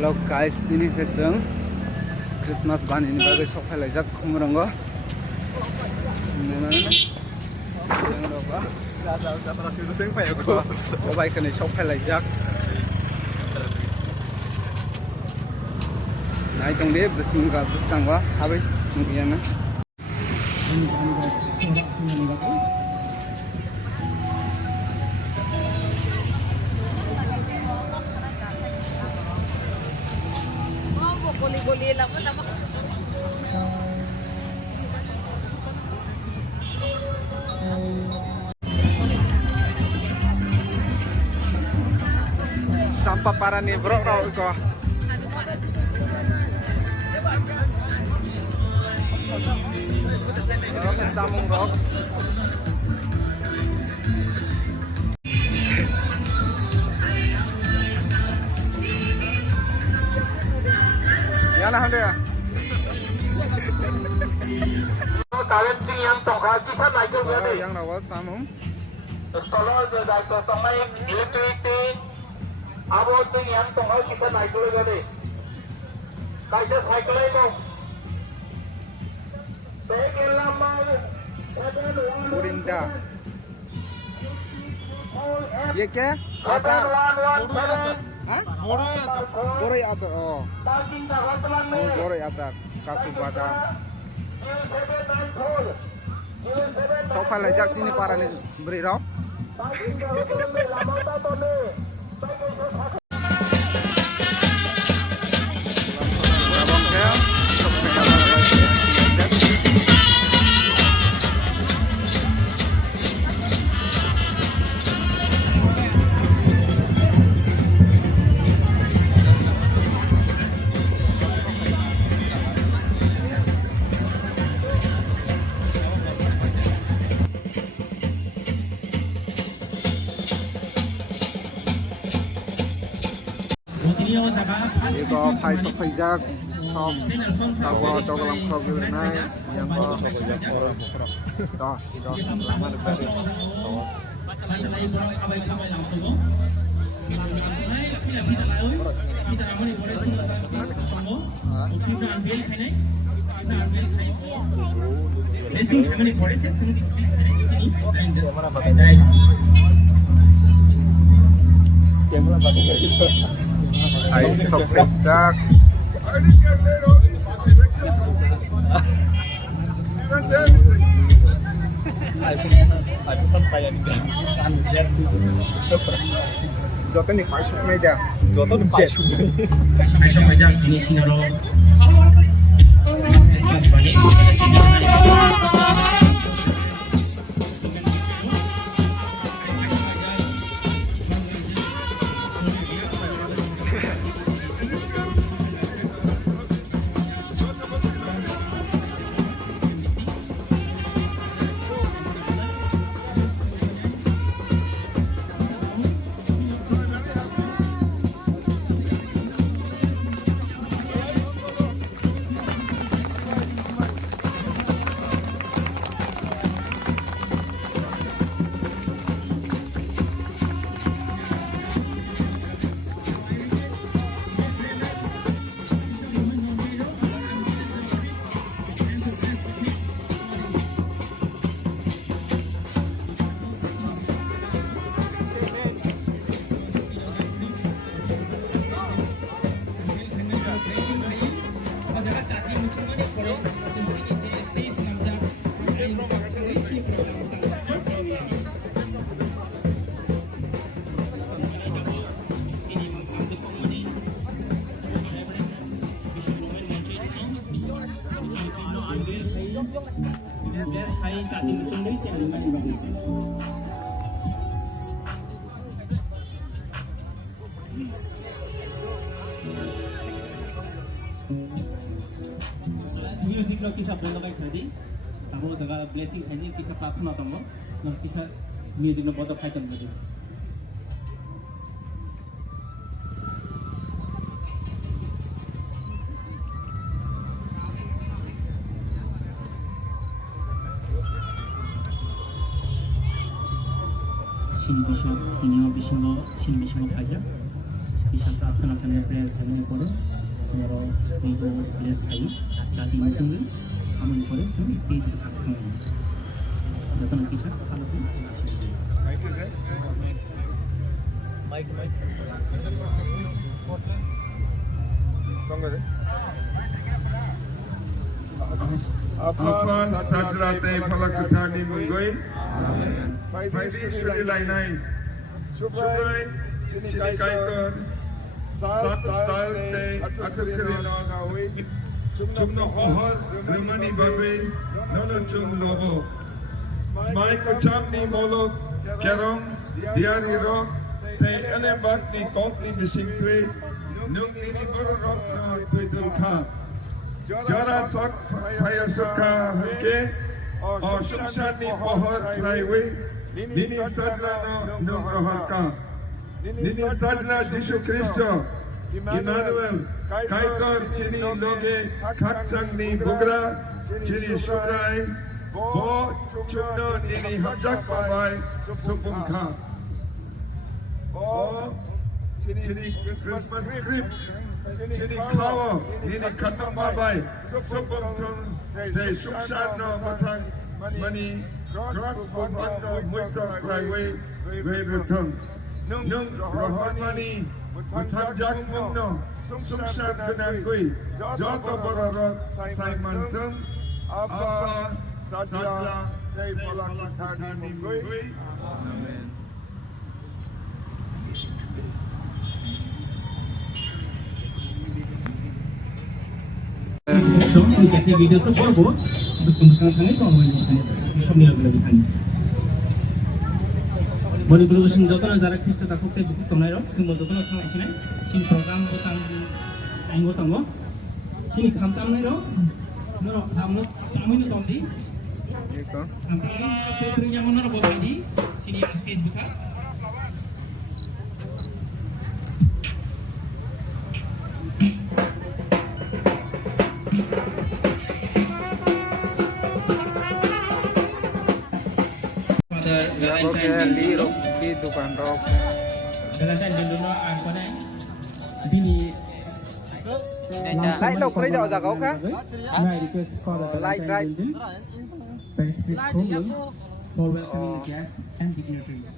Hello guys, ini keseng Christmas ban ini bagai sok lajak khumranggo. Mana yang roba? Dah pernah sudah seng pai aku. Oh baik kene sok lajak. Nai tong de besing ga bestang wa habai mungkin na. Guli-guli lang mo naman. Sampah parah nih bro, raw ko. Samung bro. Yan lang dia. Yang rawat samung. Installer the director samai electricity abo ting yang tongai kita naik dulu jadi kaisa cycle itu pegelam mau Murinda. Ye क्या? Acar. Hah? Boroi acar. Oh. Boroi acar. Kacu badam. Sok lajak sini para nih beri raw. Igo phai sok jak som tawo dogalam khogil nai yang ko do lamar bari Ai sok jak Joto nih masuk meja. Joto masuk meja gini sih naro. Christmas bunny. Music lo kisah benda baik tadi, tahu segala blessing ini kisah platform atau mau, lo kisah music lo bodoh kaitan tadi. Sini bisa tinggal bisa lo sini bisa lo aja, bisa platform akan prepare kalian kono. Tomorrow we go bless Thai. Jadi mungkin kami boleh sini stage berkata. Datang kisah kalau tu. Afan sajrate falakutani mungoi. Faidi shuri lainai. Shubrai chini kaiton. Sat tal te akukrinos. Chumno ohor rumani babe. Nono chum lobo. Smai kucham ni molok. Kerong diari rok. Te ane bak ni kok ni bising tue. Nung nini borok no tue dulka. Jara sok fire soka hamke और शमशानी पहर ख्लाइवे निनी सजला no रोहका निनी सजला यीशु Christ Emmanuel काइकर चिनी लोगे खटचंगनी बुगरा चिनी शुराई बो चुनो निनी हजक पावाई सुपुंखा बो चिनी Christmas क्रिप चिनी खाओ निनी खतम Babai सुपुंखा They shuksan no matang mani cross bottom no muito klaiwe we return nung rohan mani matang jak mung no shuksan benan kui joto bororo sai mantum apa sajla they falak thani mungui amen. So, kita video sebab apa? Bersama-sama kami kau mahu ini semua lagi kami. Bagi belum semua jatuh nazar Kristo tak kau buku tunai rok semua jatuh nak tunai sini. Sini program butang anggo tanggo. Sini kamtam nai rok. Noro kamu ini tomdi. Kamtam ini terus yang mana rok ini. Sini yang stage buka. Di dukan rok. Dalam dulu aku ni bini. Lại đâu có đâu ra gấu khác. Like right. Very special room for welcoming the guests and dignitaries.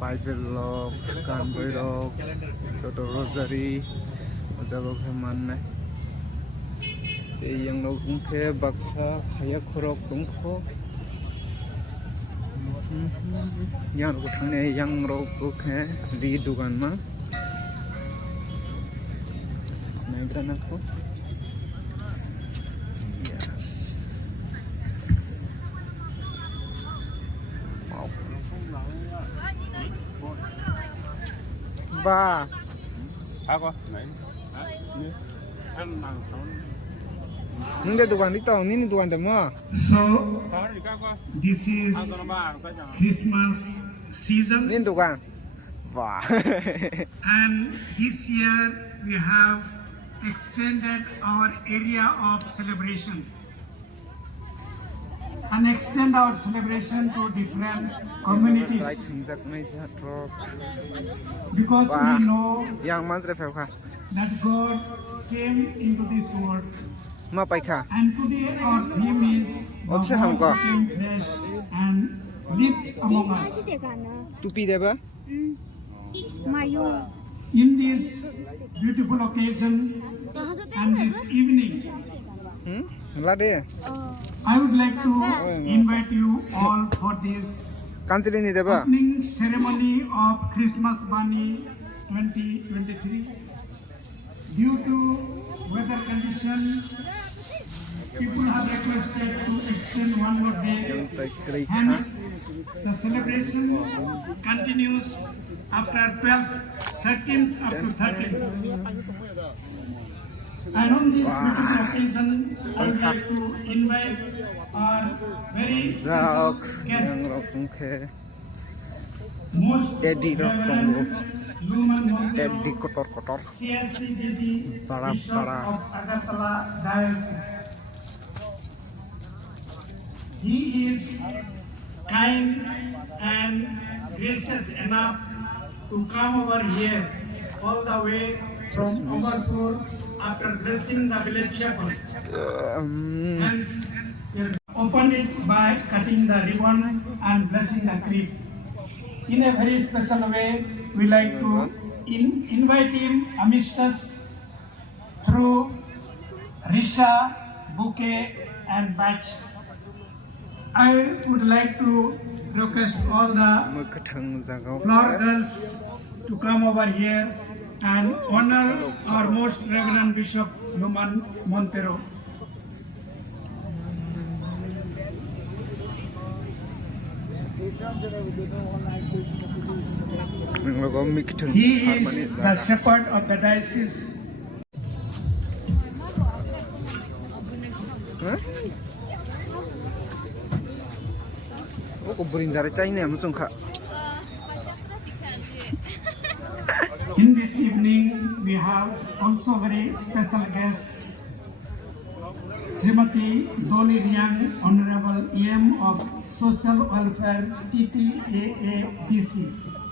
Bible log, kan boyrok, choto rosary, jago ke manne. Te yang log ungke baksa haya khorok tungko. Yang log thane yang log ungke di dukan ma. Naibran aku. Yes. Ba. Ako. Nde dukan dito, nini dukan demo. So this is Christmas season, Nini dukan. Wah. and this year we have extended our area of celebration and extend our celebration to different communities Hinjak mai jatrok. because Wow. we know Yang manjre pheuka. that God came into this world, Ma paikha. and today our theme is Option God हमको. became flesh and lived among us. Tupi deba. Mayung. In this beautiful occasion and this evening, Lade. I would like to invite you all for this Kansili ni deba. opening ceremony of Christmas Bani 2023. Due to weather condition, people have requested to extend one more day. Hence, the celebration continues after 12th, 13th up to 13th. And on this beautiful occasion, I would like to invite our very Zaok. special guest, Yang rok ungke. most Daddy rok reverend tonggo. Luman kayak Montero, di kotor-kotor. CSCDD, Para- Bishop para. of Agartala Diocese. He is kind and gracious enough to come over here all the way from Ambalpur after blessing the village chapel. Hence, we opened it by cutting the ribbon and blessing the creed. In a very special way, we like to invite him amidst us through Risha, bouquet, and badge. I would like to request all the Meketeng jagao. flower girls to come over here and honor our most reverend Bishop Luman Montero. Logo Meketeng He harmoni is the jaga. shepherd of the diocese. Hah? Oh, kok bering dari China macam kak. In this evening, we have also very special guest, Srimati Doli Riang, Honorable EM of Social Welfare, TTAADC.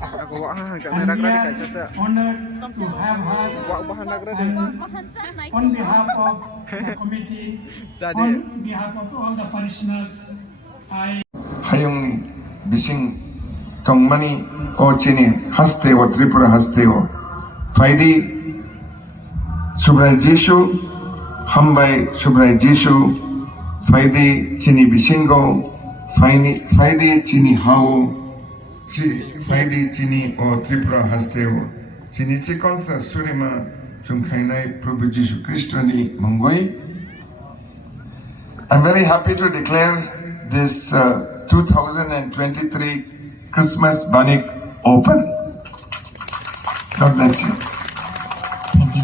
Aku wah jangan And nak we radi are kaisa sa. honored to have her. Wah bahan nak radi. And on behalf of the committee, Jadi. on behalf of all the parishioners, I 하영니 미싱 경만이 오치니 하스테오 트리푸라 하스테오 파이디 수브라이 지슈 함바이 수브라이 지슈 파이디 치니 비싱고 파이디 치니 하오 파이디 치니 오 트리푸라 하스테오 치니 치콘사 수리마 중카이나이 프로부 지슈 크리스토니 몽고이 I'm very happy to declare this 2023 Christmas Banik open. God bless you. Thank you.